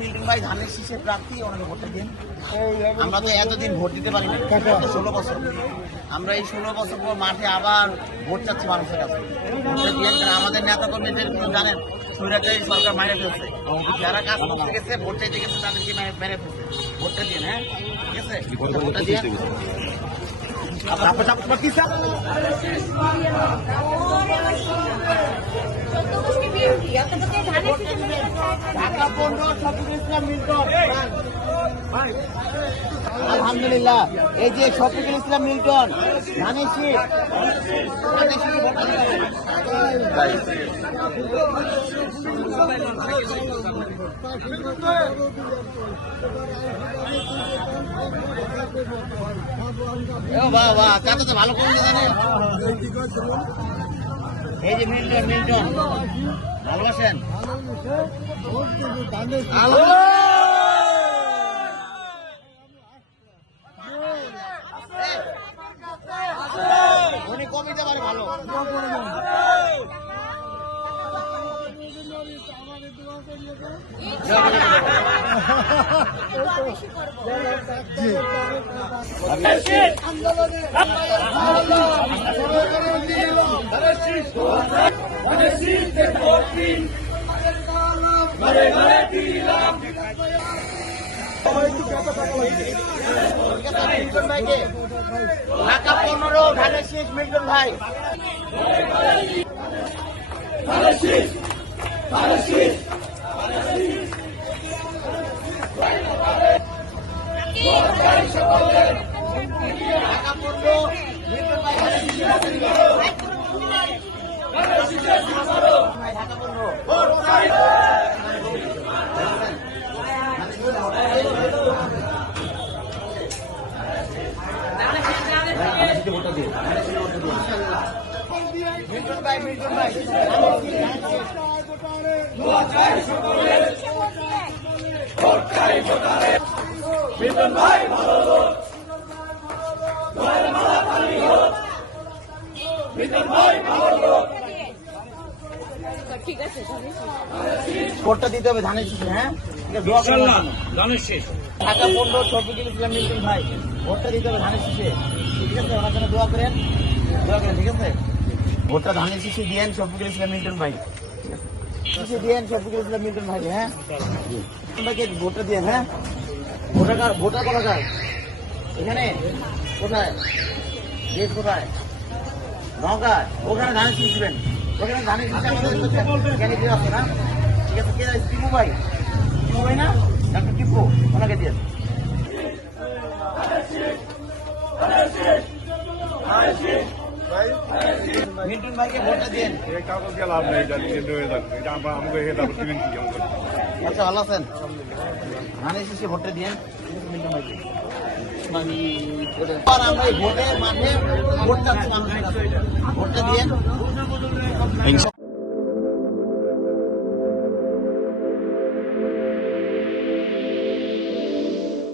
Milton ভাই ধানের শীষের প্রার্থী, ওনাকে ভোটটা দিন। আমরা তো এতদিন ভোট দিতে পারিনি, 16 বছর। আমরা এই 16 বছর পর মাঠে আবার ভোট চাচ্ছি মানুষের কাছে। ভোটটা দিন, কারণ আমাদের নেতা কর্মীদের জানেন সুরাটাই সরকার মারে ফেলছে। যারা কাজ করতে গেছে, ভোট চাইতে গেছে, তাদেরকে মেরে ফেলছে। ভোটটা দিন, হ্যাঁ, ঠিক আছে, ভোটটা দিয়ে আলহামদুলিল্লাহ। এই যে শফিকুল ইসলাম মিল্টন ধানের শীষ, চাচা তো ভালো করতে জানে। এই যে মিল্টন মিল্টন ভালোবাসেন, উনি কমিতে পারে ভালো। মিল্টন ভাইকে ঢাকা 15 ধানের শীষ মিল্টন ভাই। মিল্টন ভাই মিল্টন ভাই মিল্টন ভাই ভালো, মিল্টন ভাই ভালো, ঠিক আছে। ভোটটা দিতে হবে ধানের শীষে, হ্যাঁ, ধানের শীষ। ঢাকা 15 শফিকুল ইসলাম মিল্টন ভাই, ভোটটা দিতে হবে ধানের শীষে, ঠিক আছে। ওনার জন্য দোয়া করেন, ঠিক আছে। ভোটটা ধানের শীষে দিয়েন শফিকুল ইসলাম মিল্টন ভাই, শীষে দিয়েন শফিকুল ইসলাম মিল্টন ভাই, হ্যাঁ, ভাইকে ভোটটা দিয়েন, হ্যাঁ। ভোটার কোথাকার এখানে, কোথায় দেশ, কোথায় নওগাঁ, ওখানে ধানের শীষ দিবেন, ওখানে ধানের শীষ আমাদের এখানে দিয়ে আসে না, ঠিক আছে। কে টিপু ভাই, টিপু ভাই না, ডাক্তার টিপু, ওনাকে দিয়ে মিল্টন ভাইকে ভোটটা দিন। আচ্ছা, ভালো আছেন? ধানের শীষে ভোটটা দিন মিল্টন ভাইকে। আমরা এই ভোটের মাঠে ভোট চাচ্ছি মানুষের কাছে, ভোটটা দিন।